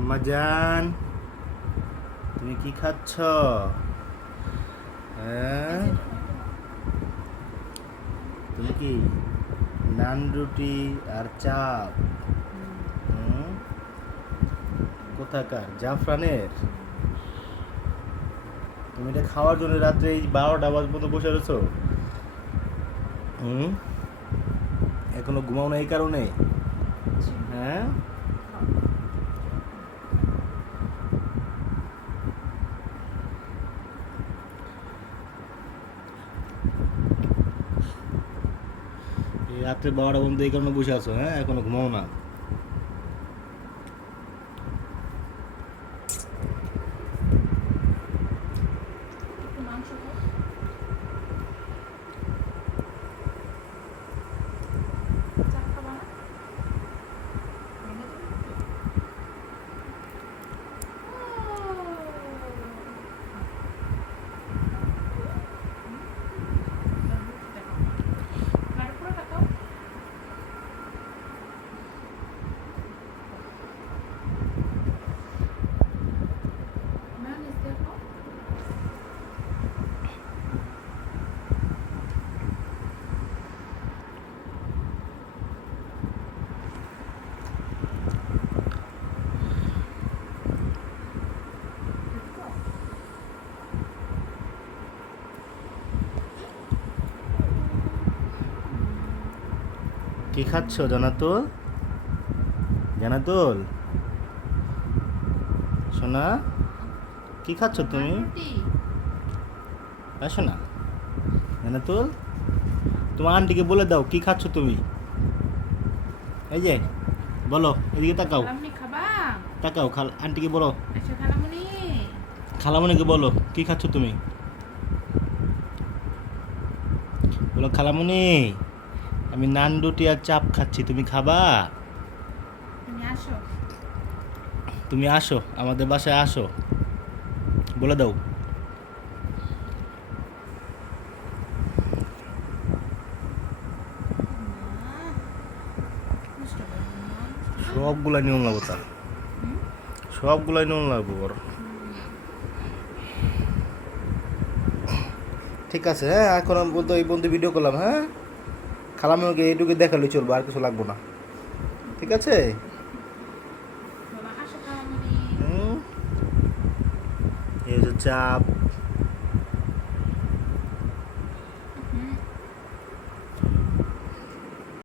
আম্মাজান, তুমি কি খাচ্ছ? হ্যাঁ, তুমি কি নান রুটি আর চাপ? হুম, কোথাকার? জাফরানের? তুমি এটা খাওয়ার জন্য রাত্রে এই 12টা পর্যন্ত বসে রয়েছো? হুম, এখনো ঘুমাও না এই কারণে? হ্যাঁ, এই রাত্রে 12টা পর্যন্ত এই কারণে বসে আছো? হ্যাঁ, এখনো ঘুমাও না? কি খাচ্ছ জানাতুল? জানাতুল সোনা, কি খাচ্ছ তুমি? আসো না জানাতুল, তোমার আন্টিকে বলে দাও কি খাচ্ছ তুমি। এই যে বলো, এদিকে তাকাও, তাকাও, আন্টিকে বলো, খালামণিকে বলো কি খাচ্ছ তুমি। বলো খালামণি, আমি নান রুটি আর চাপ খাচ্ছি, তুমি খাবা? তুমি আসো, আমাদের বাসায় আসো, বলে দাও। সবগুলাই নিয়ম লাগবো তার, সবগুলাই নিয়ম লাগবো ওর। ঠিক আছে, হ্যাঁ, এখন আমি বলতো এই বন্ধু ভিডিও করলাম, হ্যাঁ, খালামণিকে এইটুকু দেখালে চলবো, আর কিছু লাগবো না, ঠিক আছে? হুম, এই হচ্ছে চাপ।